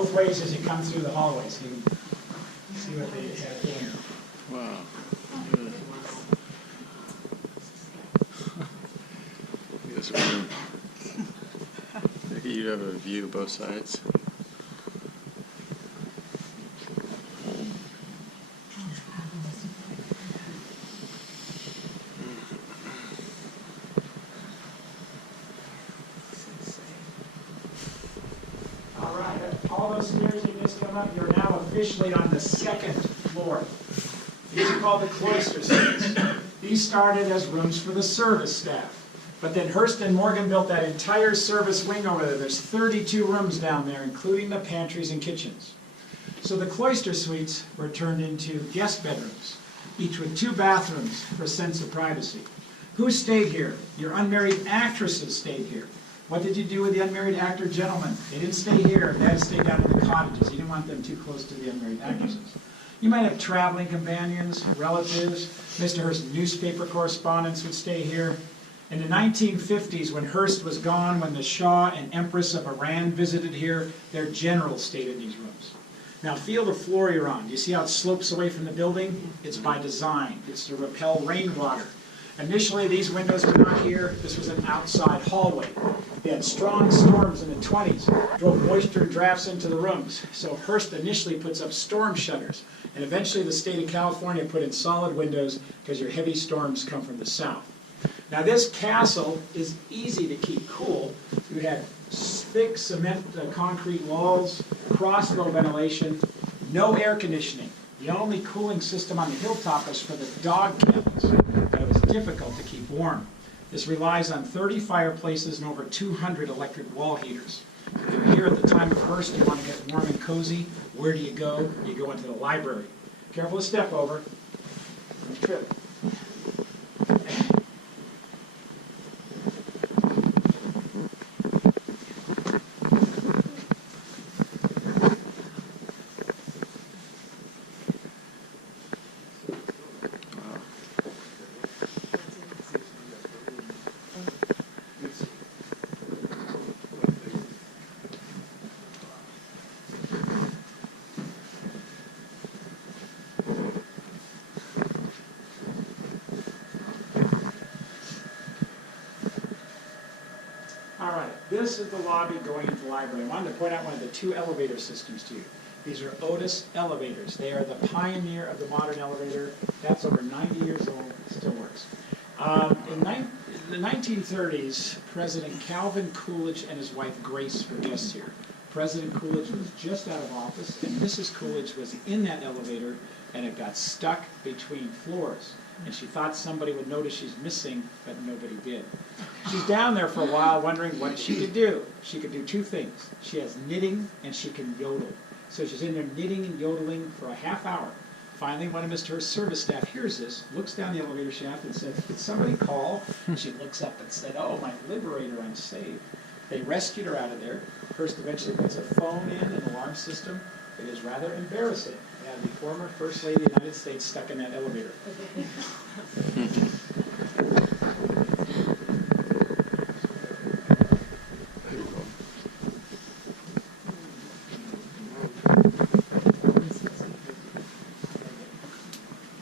both ways as you come through the hallways. So you can see what they have here. Wow. Good. Look at this room. You have a view both sides. All right, all those stairs you just come up, you're now officially on the second floor. These are called the cloister suites. These started as rooms for the service staff. But then Hearst and Morgan built that entire service wing over there. There's 32 rooms down there, including the pantries and kitchens. So the cloister suites were turned into guest bedrooms, each with 2 bathrooms for a sense of privacy. Who stayed here? Your unmarried actresses stayed here. What did you do with the unmarried actor gentlemen? They didn't stay here. They had to stay down in the cottages. You didn't want them too close to the unmarried actresses. You might have traveling companions, relatives. Mr. Hearst's newspaper correspondents would stay here. In the 1950s, when Hearst was gone, when the Shah and Empress of Iran visited here, their generals stayed in these rooms. Now feel the floor you're on. Do you see how it slopes away from the building? It's by design. It's to repel rainwater. Initially, these windows were not here. This was an outside hallway. They had strong storms in the 20s, drove moisture drafts into the rooms. So Hearst initially puts up storm shutters. And eventually the state of California put in solid windows because your heavy storms come from the south. Now this castle is easy to keep cool. You had thick cement concrete walls, cross-flow ventilation, no air conditioning. The only cooling system on the hilltop was for the dog kennels, but it was difficult to keep warm. This relies on 30 fireplaces and over 200 electric wall heaters. If you're here at the time of Hearst, you want to get warm and cozy, where do you go? You go into the library. Careful to step over. Don't trip. All right, this is the lobby going into the library. I wanted to point out one of the 2 elevator systems to you. These are Otis elevators. They are the pioneer of the modern elevator. That's over 90 years old, it still works. In the 1930s, President Calvin Coolidge and his wife Grace were guests here. President Coolidge was just out of office, and Mrs. Coolidge was in that elevator, and it got stuck between floors. And she thought somebody would notice she's missing, but nobody did. She's down there for a while wondering what she could do. She could do 2 things. She has knitting and she can yodel. So she's in there knitting and yodeling for a half hour. Finally, one of Mr. Hearst's service staff hears this, looks down the elevator shaft and says, "Did somebody call?" She looks up and said, "Oh, my liberator, I'm saved." They rescued her out of there. Hearst eventually puts a phone in, an alarm system. It is rather embarrassing to have the former First Lady of the United States stuck in that elevator.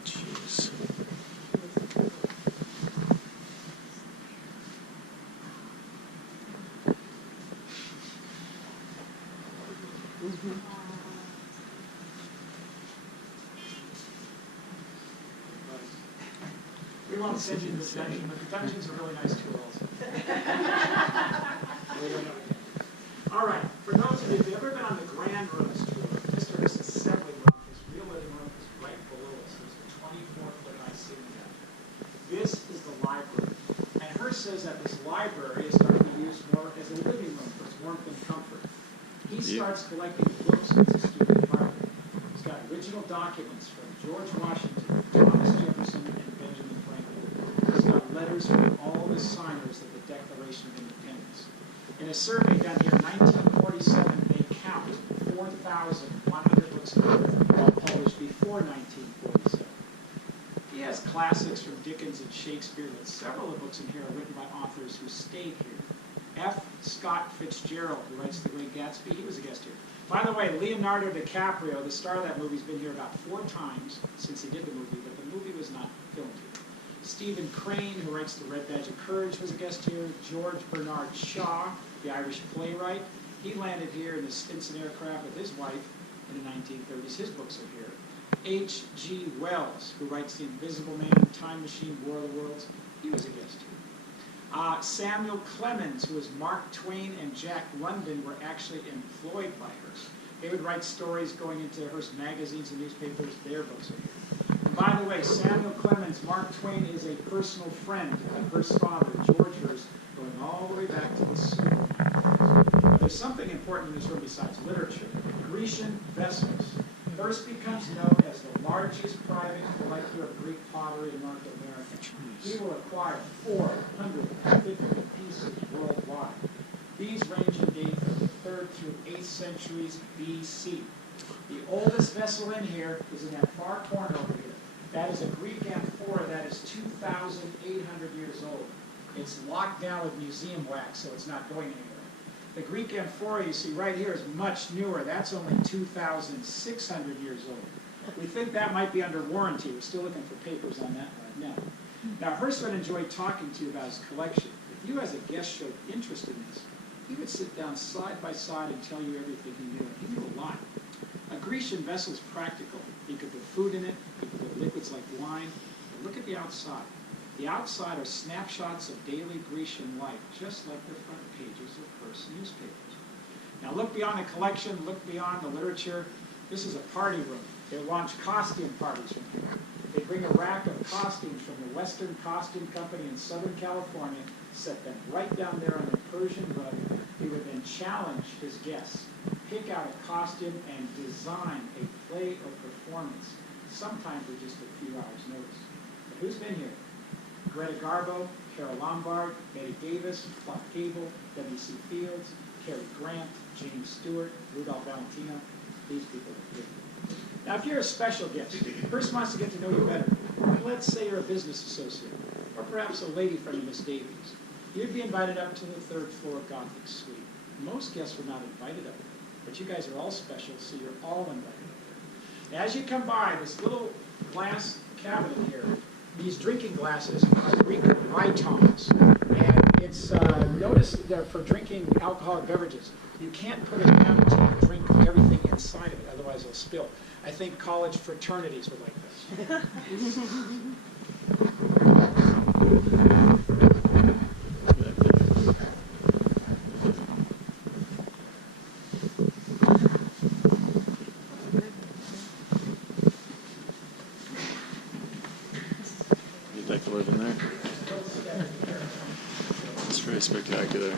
Jeez. We won't send you this dungeon, but the dungeon's a really nice tour also. All right, for those of you who've ever been on the Grand Rooms tour, Mr. Hearst's assembly room, his real living room, is right below us. There's a 24-foot high ceiling down. This is the library. And Hearst says that this library is starting to be used more as a living room for its warmth and comfort. He starts collecting books as a student environment. He's got original documents from George Washington, Thomas Jefferson, and Benjamin Franklin. He's got letters from all the signers of the Declaration of Independence. In a survey done here in 1947, they count 4,100 books a year, all published before 1947. He has classics from Dickens and Shakespeare, but several of the books in here are written by authors who stayed here. F. Scott Fitzgerald, who writes The Great Gatsby, he was a guest here. By the way, Leonardo DiCaprio, the star of that movie, has been here about 4 times since he did the movie, but the movie was not filmed here. Stephen Crane, who writes The Red Badge of Courage, was a guest here. George Bernard Shaw, the Irish playwright, he landed here in the Stinson aircraft with his wife in the 1930s. His books are here. H.G. Wells, who writes The Invisible Man, Time Machine, War of the Worlds, he was a guest here. Samuel Clemens, who was Mark Twain and Jack London, were actually employed by Hearst. They would write stories going into Hearst magazines and newspapers. Their books are here. And by the way, Samuel Clemens, Mark Twain is a personal friend of Hearst's father, George Hearst, going all the way back to the Civil War. But there's something important in this room besides literature. Grecian vessels. Hearst becomes known as the largest private collector of Greek pottery in North America. He will acquire 450 pieces worldwide. These range in date from the 3rd through 8th centuries BC. The oldest vessel in here is in that far corner over here. That is a Greek amphora that is 2,800 years old. It's locked down with museum wax, so it's not going anywhere. The Greek amphora you see right here is much newer. That's only 2,600 years old. We think that might be under warranty. We're still looking for papers on that right now. Now, Hearst would enjoy talking to you about his collection. If you as a guest showed interest in this, he would sit down side by side and tell you everything he knew. And he knew a lot. A Grecian vessel is practical. You could put food in it. You could put liquids like wine. But look at the outside. The outside are snapshots of daily Grecian life, just like the front pages of Hearst newspapers. Now look beyond the collection, look beyond the literature. This is a party room. They launch costume parties from here. They bring a rack of costumes from the Western Costume Company in Southern California, set them right down there on the Persian rug. He would then challenge his guests, pick out a costume, and design a play or performance, sometimes with just a few hours' notice. But who's been here? Greta Garbo, Carol Lombard, Betty Davis, Clark Gable, W.C. Fields, Cary Grant, James Stewart, Rudolph Valentino. These people are here. Now, if you're a special guest, Hearst wants to get to know you better. Let's say you're a business associate, or perhaps a lady friend of Miss Davies. You'd be invited up to the 3rd floor Gothic suite. Most guests were not invited up there, but you guys are all special, so you're all invited up there. Now, as you come by, this little glass cabinet here, these drinking glasses are Greek rhytons, and it's noticed that for drinking alcoholic beverages, you can't put it down until you drink everything inside of it, otherwise it'll spill. I think college fraternities would like this. You'd like to live in there? It's very spectacular.